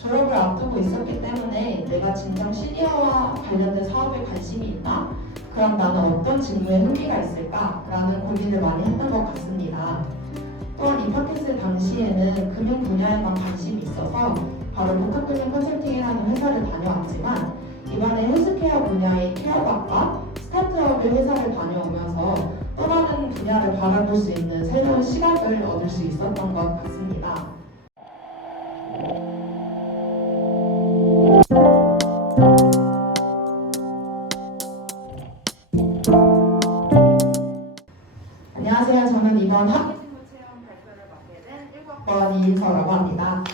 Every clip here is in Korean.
졸업을 앞두고 있었기 때문에 내가 진정 시니어와 관련된 사업에 관심이 있나? 그럼 나는 어떤 직무에 흥미가 있을까? 라는 고민을 많이 했던 것 같습니다. 또한 입학했을 당시에는 금융 분야에만 관심이 있어서 바로 복합금융 컨설팅이라는 회사를 다녀왔지만 이번에 헬스케어 분야의 케어박과 스타트업의 회사를 다녀오면서 또 다른 분야를 바라볼 수 있는 새로운 시각을 얻을 수 있었던 것 같습니다. 안녕하세요. 저는 이번 학기신문 체험 발표를 맡게 된 1학번 이인서라고 합니다.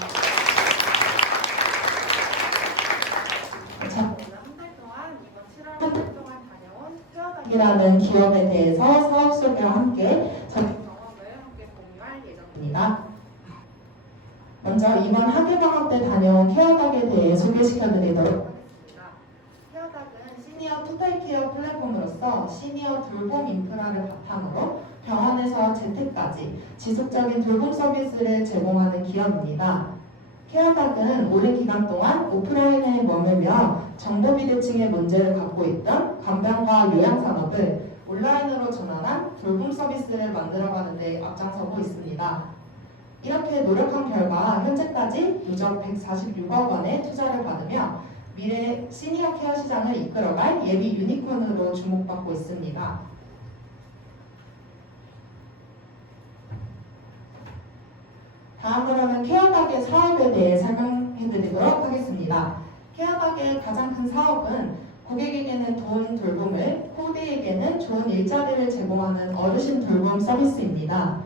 이라는 기업에 대해서 사업 소개와 함께 저희 경험을 함께 공유할 예정입니다. 먼저 이번 학예방학 때 다녀온 케어닥에 대해 소개시켜드리도록 하겠습니다. 케어닥은 시니어 토탈케어 플랫폼으로서 시니어 돌봄 인프라를 바탕으로 병원에서 재택까지 지속적인 돌봄 서비스를 제공하는 기업입니다. 케어닥은 오랜 기간 동안 오프라인에 머물며 정보비대칭의 문제를 갖고 있던 간병과 요양산업을 온라인으로 전환한 돌봄 서비스를 만들어가는 데 앞장서고 있습니다. 이렇게 노력한 결과 현재까지 누적 146억 원의 투자를 받으며 미래 시니어 케어 시장을 이끌어갈 예비 유니콘으로 주목받고 있습니다. 다음으로는 케어닥의 사업에 대해 설명해드리도록 하겠습니다. 케어닥의 가장 큰 사업은 고객에게는 좋은 돌봄을, 코디에게는 좋은 일자리를 제공하는 어르신 돌봄 서비스입니다.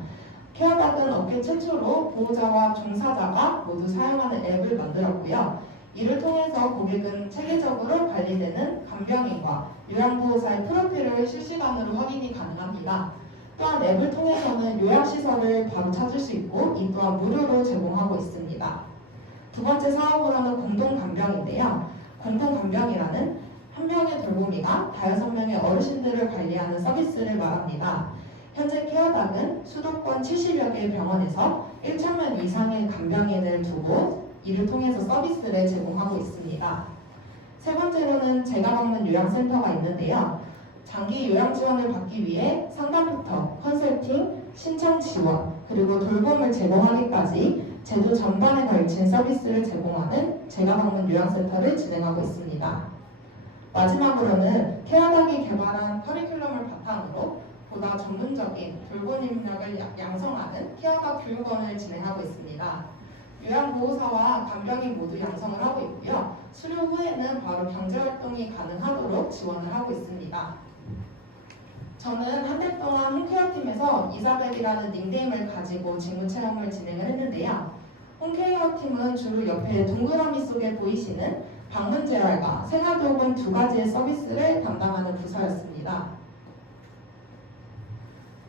케어닥은 업계 최초로 보호자와 종사자가 모두 사용하는 앱을 만들었고요. 이를 통해서 고객은 체계적으로 관리되는 간병인과 요양보호사의 프로필을 실시간으로 확인이 가능합니다. 또한 앱을 통해서는 요양시설을 바로 찾을 수 있고 이 또한 무료로 제공하고 있습니다. 두 번째 사업으로는 공동간병인데요. 공동간병이라는 한 명의 돌보미가 5명의 어르신들을 관리하는 서비스를 말합니다. 현재 케어닥은 수도권 70여 개의 병원에서 1,000명 이상의 간병인을 두고 이를 통해서 서비스를 제공하고 있습니다. 세 번째로는 제가 먹는 요양센터가 있는데요. 장기 요양 지원을 받기 위해 상담부터 컨설팅, 신청 지원, 그리고 돌봄을 제공하기까지 제도 전반에 걸친 서비스를 제공하는 제가 먹는 요양센터를 진행하고 있습니다. 마지막으로는 케어닥이 개발한 커리큘럼을 바탕으로 보다 전문적인 돌봄 인력을 양성하는 케어닥 교육원을 진행하고 있습니다. 요양보호사와 간병인 모두 양성을 하고 있고요. 수료 후에는 바로 경제활동이 가능하도록 지원을 하고 있습니다. 저는 한 달 동안 홈케어팀에서 이사벨이라는 닉네임을 가지고 직무체험을 진행을 했는데요. 홈케어팀은 주로 옆에 동그라미 속에 보이시는 방문재활과 생활돌봄 두 가지의 서비스를 담당하는 부서였습니다.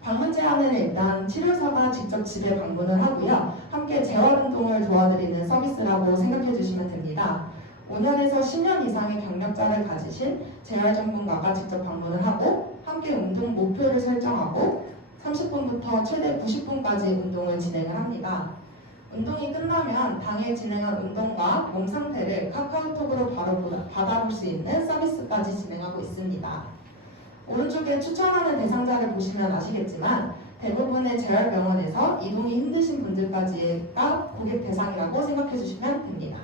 방문재활은 일단 치료사가 직접 집에 방문을 하고요. 함께 재활운동을 도와드리는 서비스라고 생각해 주시면 됩니다. 5년에서 10년 이상의 경력자를 가지신 재활 전문가가 직접 방문을 하고 함께 운동 목표를 설정하고 30분부터 최대 90분까지 운동을 진행을 합니다. 운동이 끝나면 당일 진행한 운동과 몸 상태를 카카오톡으로 바로 받아볼 수 있는 서비스까지 진행하고 있습니다. 오른쪽에 추천하는 대상자를 보시면 아시겠지만 대부분의 재활병원에서 이동이 힘드신 분들까지가 고객 대상이라고 생각해 주시면 됩니다.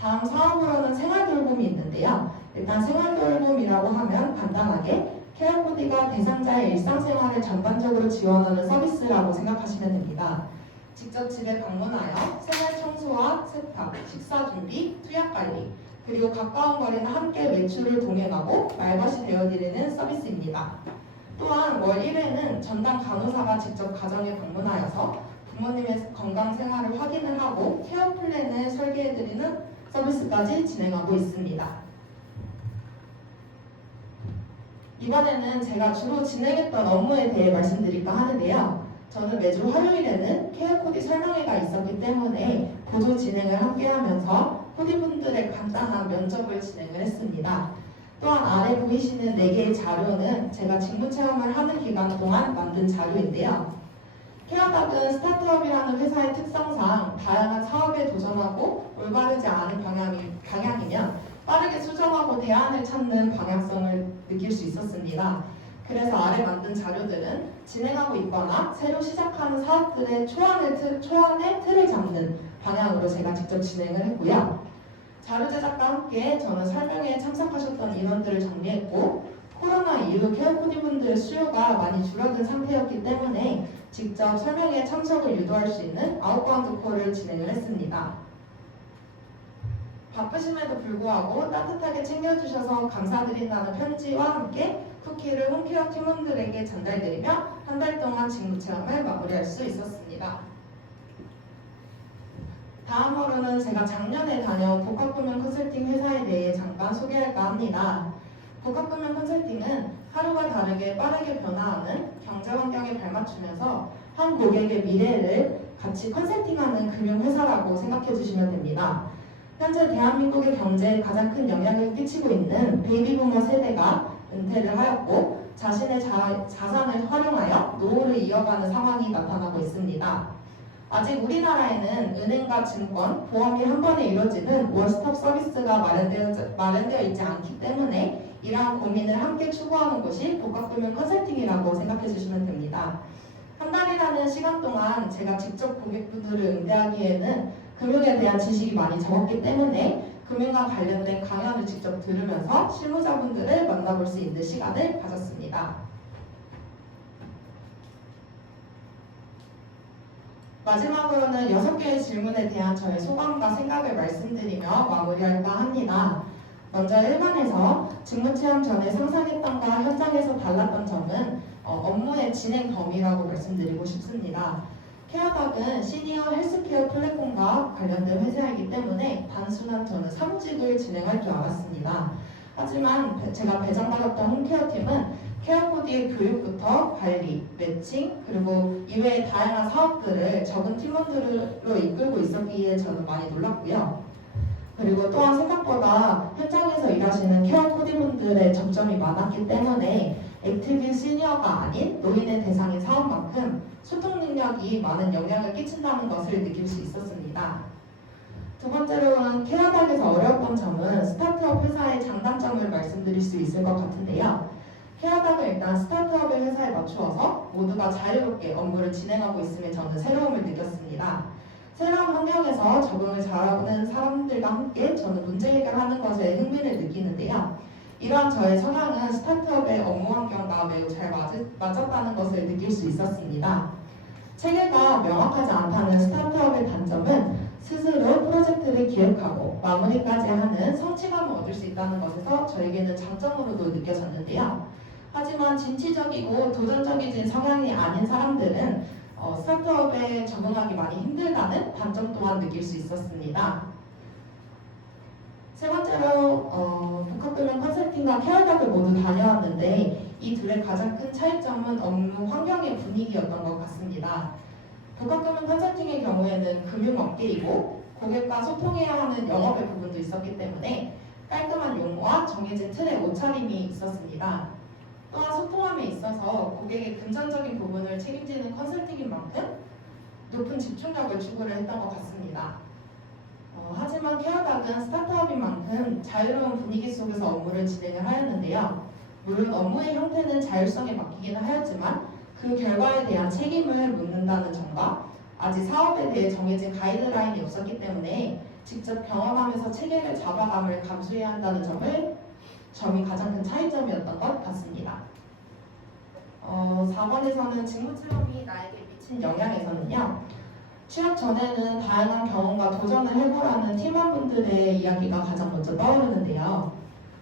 다음 사업으로는 생활돌봄이 있는데요. 일단 생활돌봄이라고 하면 간단하게 케어코디가 대상자의 일상생활을 전반적으로 지원하는 서비스라고 생각하시면 됩니다. 직접 집에 방문하여 생활 청소와 세탁, 식사 준비, 투약관리, 그리고 가까운 거리는 함께 외출을 동행하고 말벗이 되어드리는 서비스입니다. 또한 월 1회는 전담 간호사가 직접 가정에 방문하여서 부모님의 건강 생활을 확인을 하고 케어 플랜을 설계해드리는 서비스까지 진행하고 있습니다. 이번에는 제가 주로 진행했던 업무에 대해 말씀드릴까 하는데요. 저는 매주 화요일에는 케어코디 설명회가 있었기 때문에 보조 진행을 함께하면서 코디분들의 간단한 면접을 진행을 했습니다. 또한 아래 보이시는 4개의 자료는 제가 직무체험을 하는 기간 동안 만든 자료인데요. 케어닥은 스타트업이라는 회사의 특성상 다양한 사업에 도전하고 올바르지 않은 방향이면 빠르게 수정하고 대안을 찾는 방향성을 느낄 수 있었습니다. 그래서 아래 만든 자료들은 진행하고 있거나 새로 시작하는 사업들의 초안의 틀을 잡는 방향으로 제가 직접 진행을 했고요. 자료 제작과 함께 저는 설명회에 참석하셨던 인원들을 정리했고, 코로나 이후 케어 코디분들의 수요가 많이 줄어든 상태였기 때문에 직접 설명회에 참석을 유도할 수 있는 아웃바운드 콜을 진행을 했습니다. 바쁘심에도 불구하고 따뜻하게 챙겨주셔서 감사드린다는 편지와 함께 쿠키를 홈케어 팀원들에게 전달드리며 한 달 동안 직무 체험을 마무리할 수 있었습니다. 다음으로는 제가 작년에 다녀온 복합금융 컨설팅 회사에 대해 잠깐 소개할까 합니다. 복합금융 컨설팅은 하루가 다르게 빠르게 변화하는 경제 환경에 발맞추면서 한 고객의 미래를 같이 컨설팅하는 금융회사라고 생각해 주시면 됩니다. 현재 대한민국의 경제에 가장 큰 영향을 끼치고 있는 베이비부머 세대가 은퇴를 하였고 자신의 자산을 활용하여 노후를 이어가는 상황이 나타나고 있습니다. 아직 우리나라에는 은행과 증권, 보험이 한 번에 이루어지는 원스톱 서비스가 마련되어 있지 않기 때문에 이러한 고민을 함께 추구하는 곳이 복합금융 컨설팅이라고 생각해 주시면 됩니다. 한 달이라는 시간 동안 제가 직접 고객분들을 응대하기에는 금융에 대한 지식이 많이 적었기 때문에 금융과 관련된 강연을 직접 들으면서 실무자분들을 만나볼 수 있는 시간을 가졌습니다. 마지막으로는 6개의 질문에 대한 저의 소감과 생각을 말씀드리며 마무리할까 합니다. 먼저 1번에서 직무체험 전에 상상했던과 현장에서 달랐던 점은 업무의 진행 범위라고 말씀드리고 싶습니다. 케어닥은 시니어 헬스케어 플랫폼과 관련된 회사이기 때문에 단순한 저는 사무직을 진행할 줄 알았습니다. 하지만 제가 배정받았던 홈케어팀은 케어코디의 교육부터 관리, 매칭, 그리고 이외의 다양한 사업들을 적은 팀원들로 이끌고 있었기에 저는 많이 놀랐고요. 그리고 또한 생각보다 현장에서 일하시는 케어코디분들의 접점이 많았기 때문에 액티브 시니어가 아닌 노인의 대상인 사업만큼 소통 능력이 많은 영향을 끼친다는 것을 느낄 수 있었습니다. 두 번째로는 케어닥에서 어려웠던 점은 스타트업 회사의 장단점을 말씀드릴 수 있을 것 같은데요. 케어닥은 일단 스타트업의 회사에 맞추어서 모두가 자유롭게 업무를 진행하고 있음에 저는 새로움을 느꼈습니다. 새로운 환경에서 적응을 잘하는 사람들과 함께 저는 문제 해결하는 것에 흥미를 느끼는데요. 이러한 저의 성향은 스타트업의 업무 환경과 매우 잘 맞았다는 것을 느낄 수 있었습니다. 체계가 명확하지 않다는 스타트업의 단점은 스스로 프로젝트를 기획하고 마무리까지 하는 성취감을 얻을 수 있다는 것에서 저에게는 장점으로도 느껴졌는데요. 하지만 진취적이고 도전적이진 성향이 아닌 사람들은 스타트업에 적응하기 많이 힘들다는 단점 또한 느낄 수 있었습니다. 세 번째로 복합금융 컨설팅과 케어닥을 모두 다녀왔는데 이 둘의 가장 큰 차이점은 업무 환경의 분위기였던 것 같습니다. 복합금융 컨설팅의 경우에는 금융업계이고 고객과 소통해야 하는 영업의 부분도 있었기 때문에 깔끔한 용어와 정해진 틀의 옷차림이 있었습니다. 또한 소통함에 있어서 고객의 금전적인 부분을 책임지는 컨설팅인 만큼 높은 집중력을 추구를 했던 것 같습니다. 하지만 케어닥은 스타트업인 만큼 자유로운 분위기 속에서 업무를 진행을 하였는데요. 물론 업무의 형태는 자율성에 맡기기는 하였지만 그 결과에 대한 책임을 묻는다는 점과 아직 사업에 대해 정해진 가이드라인이 없었기 때문에 직접 경험하면서 체계를 잡아감을 감수해야 한다는 점이 가장 큰 차이점이었던 것 같습니다. 4번에서는 직무체험이 나에게 미친 영향에서는요. 취업 전에는 다양한 경험과 도전을 해보라는 팀원분들의 이야기가 가장 먼저 떠오르는데요.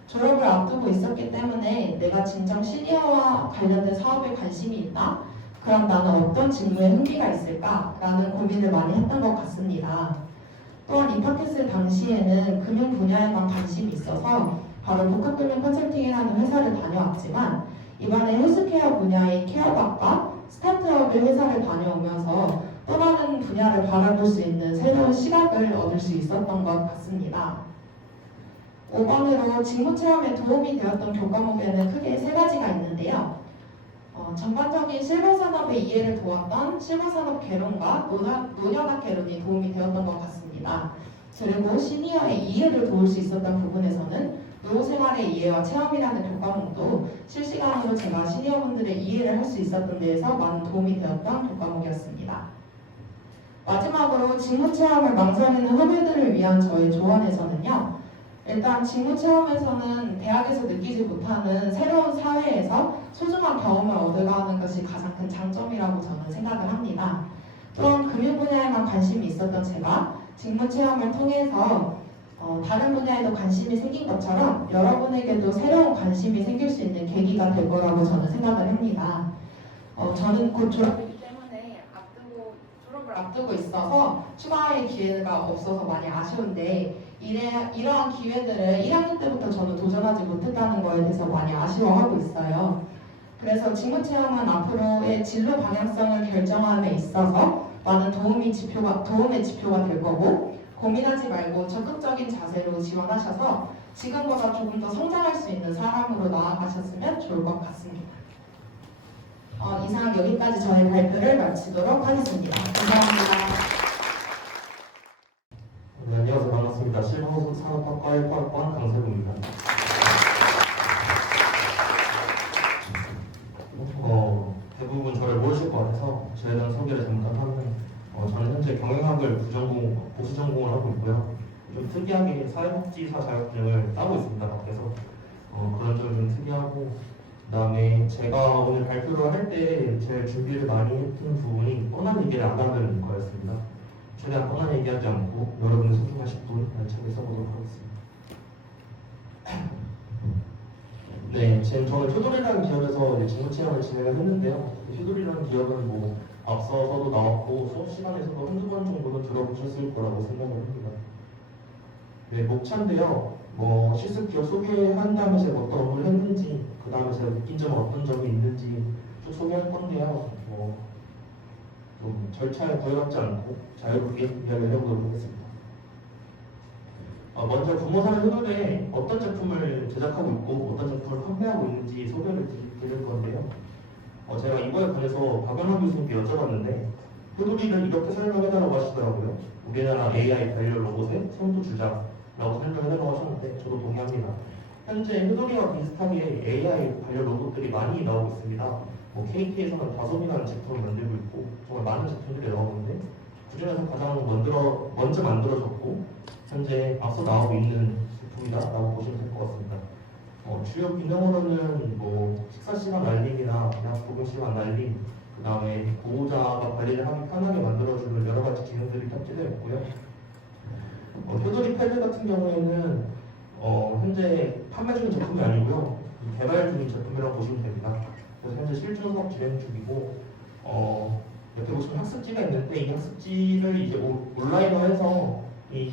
졸업을 앞두고 있었기 때문에 내가 진정 시니어와 관련된 사업에 관심이 있다? 그럼 나는 어떤 직무에 흥미가 있을까? 라는 고민을 많이 했던 것 같습니다. 또한 입학했을 당시에는 금융 분야에만 관심이 있어서 바로 복합금융 컨설팅이라는 회사를 다녀왔지만 이번에 헬스케어 분야의 케어닥과 스타트업의 회사를 다녀오면서 또 다른 분야를 바라볼 수 있는 새로운 시각을 얻을 수 있었던 것 같습니다. 5번으로 직무체험에 도움이 되었던 교과목에는 크게 3가지가 있는데요. 전반적인 실버산업의 이해를 도왔던 실버산업 개론과 노년학 개론이 도움이 되었던 것 같습니다. 그리고 시니어의 이해를 도울 수 있었던 부분에서는 노후생활의 이해와 체험이라는 교과목도 실시간으로 제가 시니어분들의 이해를 할 수 있었던 데에서 많은 도움이 되었던 교과목이었습니다. 마지막으로 직무체험을 망설이는 후배들을 위한 저의 조언에서는요. 일단 직무체험에서는 대학에서 느끼지 못하는 새로운 사회에서 소중한 경험을 얻어가는 것이 가장 큰 장점이라고 저는 생각을 합니다. 또한 금융 분야에만 관심이 있었던 제가 직무체험을 통해서 다른 분야에도 관심이 생긴 것처럼 여러분에게도 새로운 관심이 생길 수 있는 계기가 될 거라고 저는 생각을 합니다. 저는 곧 졸업이기 때문에 졸업을 앞두고 있어서 추가할 기회가 없어서 많이 아쉬운데 이러한 기회들을 1학년 때부터 저는 도전하지 못했다는 거에 대해서 많이 아쉬워하고 있어요. 그래서 직무체험은 앞으로의 진로 방향성을 결정함에 있어서 많은 도움의 지표가 될 거고 고민하지 말고 적극적인 자세로 지원하셔서 지금보다 조금 더 성장할 수 있는 사람으로 나아가셨으면 좋을 것 같습니다. 이상 여기까지 저의 발표를 마치도록 하겠습니다. 감사합니다. 네, 안녕하세요. 반갑습니다. 실버산업학과 1학번 강세구입니다. 대부분 저를 모르실 것 같아서 저에 대한 소개를 잠깐 하면 저는 현재 경영학을 보수 전공을 하고 있고요. 좀 특이하게 사회복지사 자격증을 따고 있습니다. 밖에서 그런 점이 좀 특이하고 그다음에 제가 오늘 발표를 할 때 제일 준비를 많이 했던 부분이 뻔한 얘기를 안 하는 거였습니다. 최대한 뻔한 얘기하지 않고 여러분의 소중하신 분 알차게 써보도록 하겠습니다. 네, 지금 저는 휴돌이라는 기업에서 직무체험을 진행을 했는데요. 휴돌이라는 기업은 뭐 앞서서도 나왔고 수업 시간에서도 한두 번 정도는 들어보셨을 거라고 생각을 합니다. 네, 목차인데요. 실습 기업 소개한 다음에 제가 어떤 업무를 했는지, 그 다음에 제가 느낀 점은 어떤 점이 있는지 쭉 소개할 건데요. 좀 절차에 구애받지 않고 자유롭게 이야기를 해보도록 하겠습니다. 먼저 부모사는 휴돌에 어떤 제품을 제작하고 있고 어떤 제품을 판매하고 있는지 소개를 드릴 건데요. 제가 이거에 관해서 박연화 교수님께 여쭤봤는데 휴돌이를 이렇게 설명해달라고 하시더라고요. 우리나라 AI 반려 로봇의 선두주자라고 설명해달라고 하셨는데 저도 동의합니다. 현재 휴돌이와 비슷하게 AI 반려 로봇들이 많이 나오고 있습니다. KT에서는 다솜이라는 제품을 만들고 있고 정말 많은 제품들이 나오는데 그중에서 가장 먼저 만들어졌고 현재 앞서 나오고 있는 제품이다라고 보시면 될 것 같습니다. 주요 기능으로는 식사 시간 알림이나 약 복용 시간 알림, 그 다음에 보호자가 관리를 하기 편하게 만들어주는 여러 가지 기능들이 탑재되어 있고요. 휴돌이 패드 같은 경우에는 현재 판매 중인 제품이 아니고요, 개발 중인 제품이라고 보시면 됩니다. 그래서 현재 실증 사업 진행 중이고 이렇게 보시면 학습지가 있는데 이 학습지를 이제 온라인화해서 이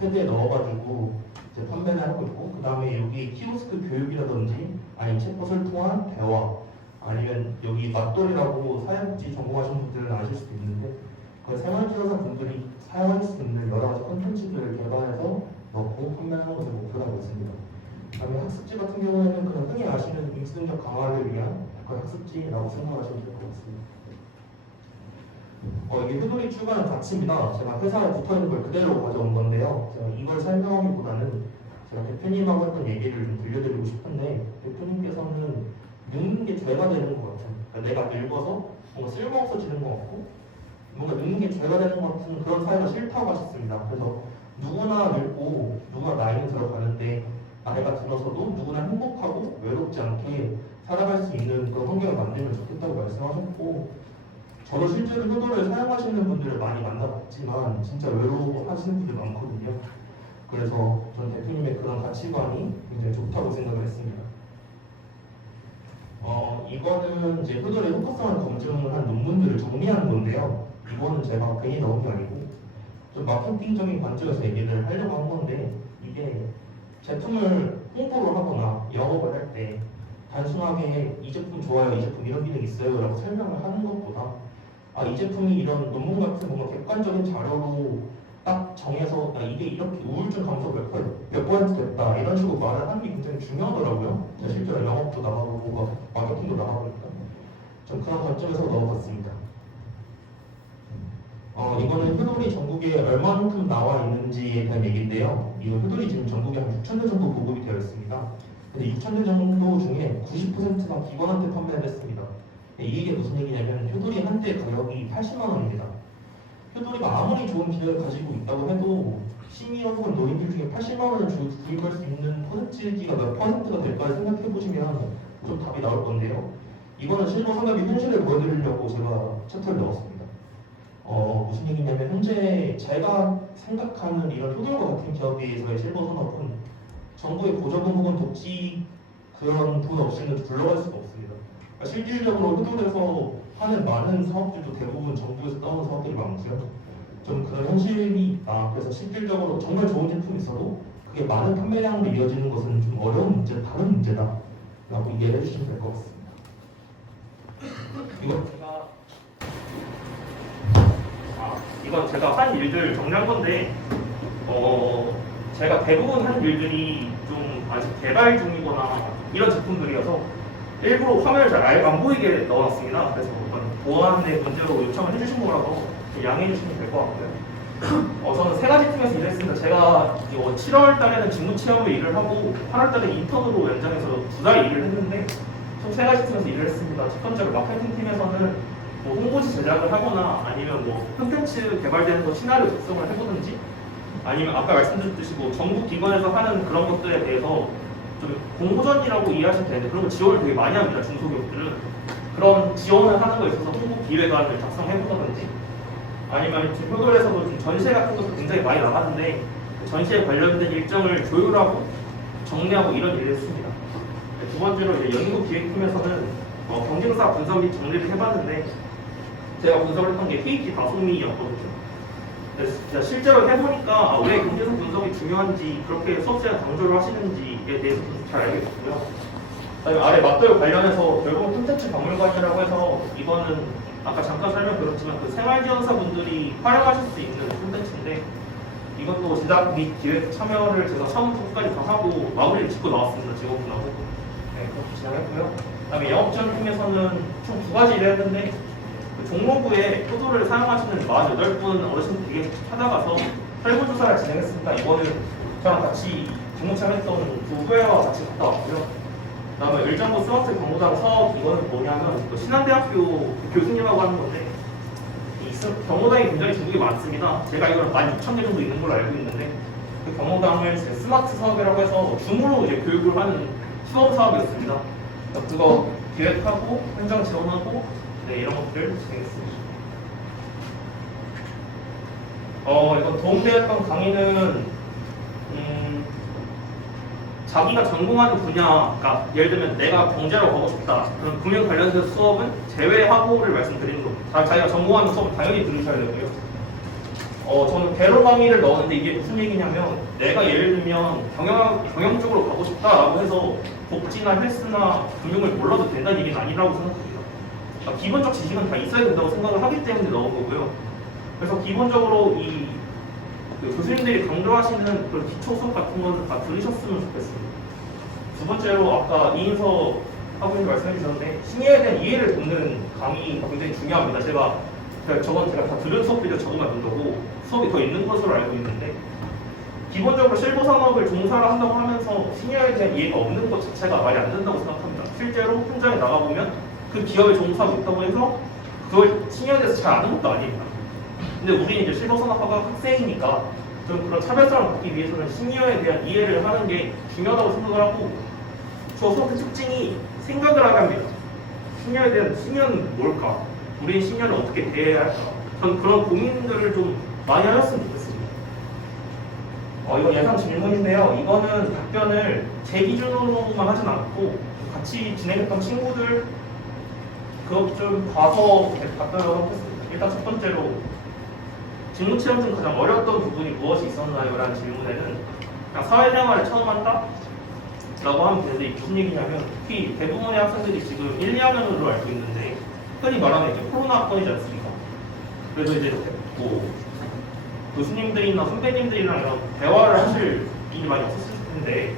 패드에 넣어가지고 이제 판매를 하고 있고 그 다음에 여기 키오스크 교육이라든지 아니면 챗봇을 통한 대화 아니면 여기 맞돌이라고 사회복지 전공하신 분들은 아실 수도 있는데 그 생활지도사 분들이 사용할 수 있는 여러 가지 콘텐츠들을 개발해서 넣고 판매하는 것을 목표로 하고 있습니다. 그다음에 학습지 같은 경우에는 그냥 흔히 아시는 인지능력 강화를 위한 학습지라고 생각하시면 될 것 같습니다. 이게 휴돌이 출간한 가치입니다. 제가 회사에 붙어있는 걸 그대로 가져온 건데요. 제가 이걸 설명하기보다는 제가 대표님하고 했던 얘기를 좀 들려드리고 싶은데 대표님께서는 늙는 게 죄가 되는 것 같아요. 그러니까 내가 늙어서 뭔가 쓸모없어지는 것 같고 뭔가 늙는 게 죄가 되는 것 같은 그런 사회가 싫다고 하셨습니다. 그래서 누구나 늙고 누구나 나이는 들어가는데 나이가 들어서도 누구나 행복하고 외롭지 않게 살아갈 수 있는 그런 환경을 만들면 좋겠다고 말씀하셨고 저도 실제로 휴돌을 사용하시는 분들을 많이 만나봤지만 진짜 외로워하시는 분들 많거든요. 그래서 전 대표님의 그런 가치관이 굉장히 좋다고 생각을 했습니다. 이거는 이제 휴돌의 효과성을 검증을 한 논문들을 정리한 건데요. 이거는 제가 괜히 넣은 게 아니고 좀 마케팅적인 관점에서 얘기를 하려고 한 건데 이게 제품을 홍보를 하거나 영업을 할 때 단순하게 이 제품 좋아요, 이 제품 이런 기능 있어요 라고 설명을 하는 것보다 이 제품이 이런 논문 같은 뭔가 객관적인 자료로 딱 정해서 이게 이렇게 우울증 감소 몇 퍼센트 됐다 이런 식으로 말을 하는 게 굉장히 중요하더라고요. 실제로 영업도 나가보고 마케팅도 나가보니까 좀 그런 관점에서 넣어봤습니다. 이거는 효돌이 전국에 얼마만큼 나와 있는지에 대한 얘기인데요. 이 효돌이 지금 전국에 한 6,000대 정도 보급이 되어 있습니다. 근데 6,000대 정도 중에 90%가 기관한테 판매를 했습니다. 이게 무슨 얘기냐면 효돌이 한 대 가격이 80만 원입니다. 효돌이가 아무리 좋은 기술을 가지고 있다고 해도 시니어 혹은 노인들 중에 80만 원을 구입할 수 있는 퍼센티지가 몇 퍼센트가 될까 생각해 보시면 좀 답이 나올 건데요. 이거는 실무 상담이 현실을 보여드리려고 제가 챕터를 넣었습니다. 무슨 얘기냐면 현재 제가 생각하는 이런 효돌과 같은 기업에서의 실버 산업은 정부의 보조금 혹은 복지 그런 돈 없이는 둘러갈 수가 없습니다. 그러니까 실질적으로 효돌에서 하는 많은 사업들도 대부분 정부에서 따오는 사업들이 많고요. 좀 그런 현실이 있다. 그래서 실질적으로 정말 좋은 제품이 있어도 그게 많은 판매량으로 이어지는 것은 좀 어려운 문제, 다른 문제다라고 이해를 해주시면 될 것 같습니다. 이건 제가 한 일들 정리한 건데, 제가 대부분 한 일들이 좀 아직 개발 중이거나 이런 제품들이어서 일부러 화면을 잘 안 보이게 넣어놨습니다. 그래서 보안의 문제로 요청을 해주신 거라서 양해해 주시면 될 것 같고요. 저는 세 가지 팀에서 일했습니다. 제가 7월 달에는 직무 체험을 일을 하고 8월 달에 인턴으로 연장해서 2달 일을 했는데 총 세 가지 팀에서 일을 했습니다. 첫 번째로 마케팅 팀에서는 뭐 홍보지 제작을 하거나 아니면 뭐 콘텐츠 개발되는 거 시나리오 작성을 해보든지 아니면 아까 말씀드렸듯이 뭐 정부 기관에서 하는 그런 것들에 대해서 좀 공모전이라고 이해하시면 되는데 그런 거 지원을 되게 많이 합니다. 중소기업들은 그런 지원을 하는 거에 있어서 홍보 기획안을 작성해보다든지 아니면 지금 효돌에서도 좀 전시회 같은 것도 굉장히 많이 나가는데 전시회 관련된 일정을 조율하고 정리하고 이런 일을 했습니다. 두 번째로 이제 연구 기획팀에서는 경쟁사 분석 및 정리를 해봤는데 제가 분석을 했던 게 KT 다솜이었거든요. 그래서 실제로 해보니까 왜 경쟁사 분석이 중요한지 그렇게 수업 시간에 강조를 하시는지에 대해서 좀 잘 알겠고요. 그다음에 아래 맞돌 관련해서 결국은 콘텐츠 박물관이라고 해서 이거는 아까 잠깐 설명드렸지만 그 생활지원사 분들이 활용하실 수 있는 콘텐츠인데 이것도 제작 및 기획 참여를 제가 처음부터 끝까지 다 하고 마무리를 짓고 나왔습니다. 직원분하고. 네, 그렇게 진행했고요. 그다음에 영업지원팀에서는 총 2가지 일을 했는데 그 종로구에 효도를 사용하시는 48분 어르신들에게 찾아가서 설문조사를 진행했습니다. 이거는 저랑 같이 직무참여했던 두 후배와 같이 갔다 왔고요. 그다음에 일정부 스마트 경로당 사업 이거는 뭐냐면 그 신한대학교 교수님하고 하는 건데 이 경로당이 굉장히 중국에 많습니다. 제가 이걸 16,000개 정도 있는 걸로 알고 있는데 그 경로당을 스마트 사업이라고 해서 줌으로 이제 교육을 하는 수업 사업이었습니다. 그거 기획하고 현장 지원하고 이런 것들을 진행했습니다. 이건 도움되었던 강의는 자기가 전공하는 분야, 그러니까 예를 들면 내가 경제로 가고 싶다. 그럼 금융 관련된 수업은 제외하고를 말씀드리는 겁니다. 자기가 전공하는 수업은 당연히 들으셔야 되고요. 저는 개로 강의를 넣었는데 이게 무슨 얘기냐면 내가 예를 들면 경영 쪽으로 가고 싶다라고 해서 복지나 헬스나 금융을 몰라도 된다는 얘기는 아니라고 생각합니다. 그러니까 기본적 지식은 다 있어야 된다고 생각을 하기 때문에 넣은 거고요. 그래서 기본적으로 그 교수님들이 강조하시는 그런 기초 수업 같은 거는 다 들으셨으면 좋겠습니다. 두 번째로 아까 이인서 학우님 말씀해 주셨는데 시니어에 대한 이해를 돕는 강의가 굉장히 중요합니다. 제가 다 들은 수업들이 적으면 된다고 수업이 더 있는 것으로 알고 있는데 기본적으로 실버 산업을 종사를 한다고 하면서 시니어에 대한 이해가 없는 것 자체가 말이 안 된다고 생각합니다. 실제로 현장에 나가보면 그 기업에 종사하고 있다고 해서 그걸 시니어에 대해서 잘 아는 것도 아닙니다. 근데 우리는 이제 실버 산업학과 학생이니까 좀 그런 차별성을 받기 위해서는 시니어에 대한 이해를 하는 게 중요하다고 생각을 하고 저 수업의 특징이 생각을 하게 합니다. 시니어는 뭘까? 우리 시니어를 어떻게 대해야 할까? 전 그런 고민들을 좀 많이 하셨으면 좋겠습니다. 이거 예상 질문인데요. 이거는 답변을 제 기준으로만 하진 않고 같이 진행했던 친구들 그것 좀 봐서 답변을 하겠습니다. 일단 첫 번째로 직무체험 중 가장 어려웠던 부분이 무엇이 있었나요? 라는 질문에는 그냥 사회생활을 처음 한다? 라고 하면 되는데 이게 무슨 얘기냐면 특히 대부분의 학생들이 지금 1, 2학년으로 알고 있는데 흔히 말하면 이제 코로나 학번이지 않습니까? 그래서 이제 뭐 교수님들이나 선배님들이랑 이런 대화를 하실 일이 많이 없었을 텐데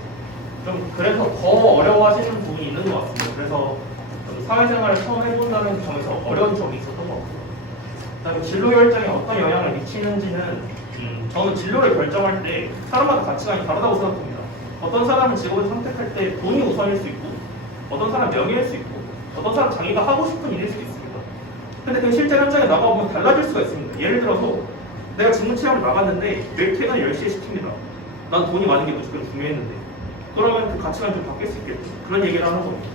좀 그래서 더 어려워하시는 부분이 있는 것 같습니다. 그래서 좀 사회생활을 처음 해본다는 점에서 어려운 점이 있었던 것 같고, 그다음에 진로 결정에 어떤 영향을 미치는지는 저는 진로를 결정할 때 사람마다 가치관이 다르다고 생각합니다. 어떤 사람은 직업을 선택할 때 돈이 우선일 수 있고, 어떤 사람은 명예일 수 있고, 어떤 사람은 자기가 하고 싶은 일일 수도 있습니다. 근데 그 실제 현장에 나가보면 달라질 수가 있습니다. 예를 들어서 내가 직무 체험을 나갔는데 매일 퇴근 10시에 시킵니다. 난 돈이 많은 게 무조건 중요했는데, 그러면 그 가치관이 좀 바뀔 수 있겠죠. 그런 얘기를 하는 겁니다.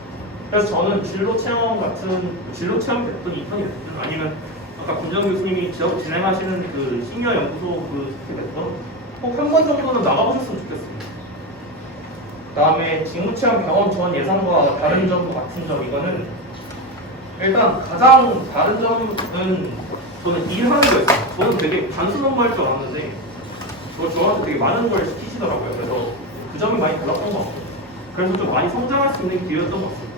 그래서 저는 진로 체험 됐든 인턴이 됐든 아니면 아까 김정 교수님이 진행하시는 그 시니어 연구소 그 됐던 꼭 한 번 정도는 나가보셨으면 좋겠습니다. 그다음에 직무 체험 경험 전 예상과 다른 점과 같은 점, 이거는 일단 가장 다른 점은 저는 일하는 거였어요. 저는 되게 단순 업무할 줄 알았는데 저한테 되게 많은 걸 시키시더라고요. 그래서 그 점이 많이 달랐던 것 같고, 그래서 좀 많이 성장할 수 있는 기회였던 것 같습니다.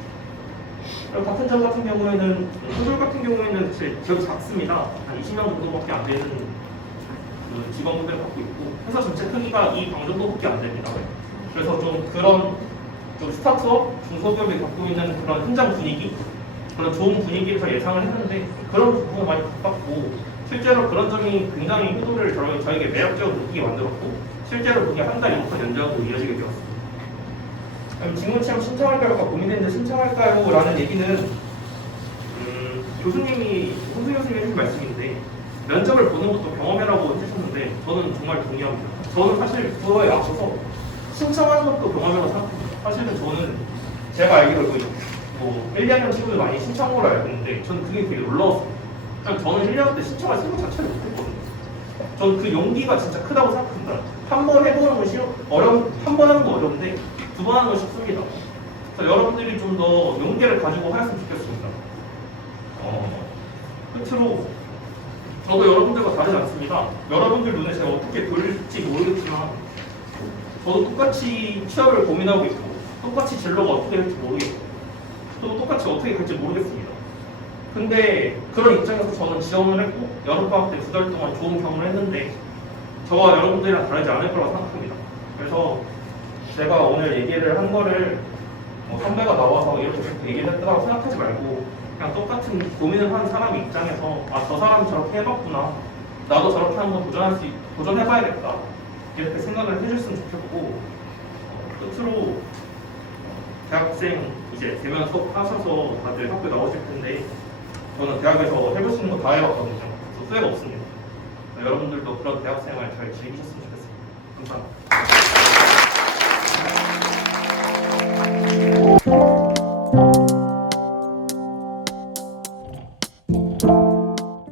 그리고 같은 점 같은 경우에는, 소설 같은 경우에는 제 기업이 작습니다. 한 20명 정도밖에 안 되는 그 직원분들을 갖고 있고, 회사 전체 크기가 이 방 정도밖에 안 됩니다. 그래서 좀 그런 좀 스타트업, 중소기업이 갖고 있는 그런 현장 분위기, 그런 좋은 분위기를 저 예상을 했는데 그런 부분을 많이 바꿨고, 실제로 그런 점이 굉장히 효도를 저에게 매력적으로 느끼게 만들었고, 실제로 그게 한 달 이후부터 연장으로 이어지게 되었습니다. 직무체험 신청할까요? 고민했는데 신청할까요? 라는 얘기는 교수님이, 홍수 교수님이 해주신 말씀인데, 면접을 보는 것도 경험이라고 해주셨는데 저는 정말 동의합니다. 저는 사실 그거에 앞서서 신청하는 것도 경험이라고 생각합니다. 사실은 저는 제가 알기로 뭐 1, 2학년 친구들 많이 신청한 걸로 알고 있는데 저는 그게 되게 놀라웠어요. 저는 1학년 때 신청할 생각 자체를 못했거든요. 저는 그 용기가 진짜 크다고 생각합니다. 한 번 해보는 건 한 번 하는 건 어려운데 두 번 하는 건 쉽습니다. 그래서 여러분들이 좀 더 용기를 가지고 하였으면 좋겠습니다. 끝으로 저도 여러분들과 다르지 않습니다. 여러분들 눈에 제가 어떻게 보일지 모르겠지만 저도 똑같이 취업을 고민하고 있고, 똑같이 진로가 어떻게 될지 모르겠고, 또 똑같이 어떻게 갈지 모르겠습니다. 근데 그런 입장에서 저는 지원을 했고, 여름방학 때 2달 동안 좋은 경험을 했는데 저와 여러분들이랑 다르지 않을 거라고 생각합니다. 그래서 제가 오늘 얘기를 한 거를 선배가 나와서 이렇게 얘기를 했다고 생각하지 말고, 그냥 똑같은 고민을 하는 사람 입장에서 저 사람이 저렇게 해봤구나, 나도 저렇게 한번 도전해봐야겠다, 이렇게 생각을 해줬으면 좋겠고, 끝으로 대학생 이제 되면 수업하셔서 다들 학교 나오실 텐데 저는 대학에서 해볼 수 있는 거 다 해봤거든요. 그래서 후회가 없습니다. 여러분들도 그런 대학생활 잘 즐기셨으면 좋겠습니다. 감사합니다.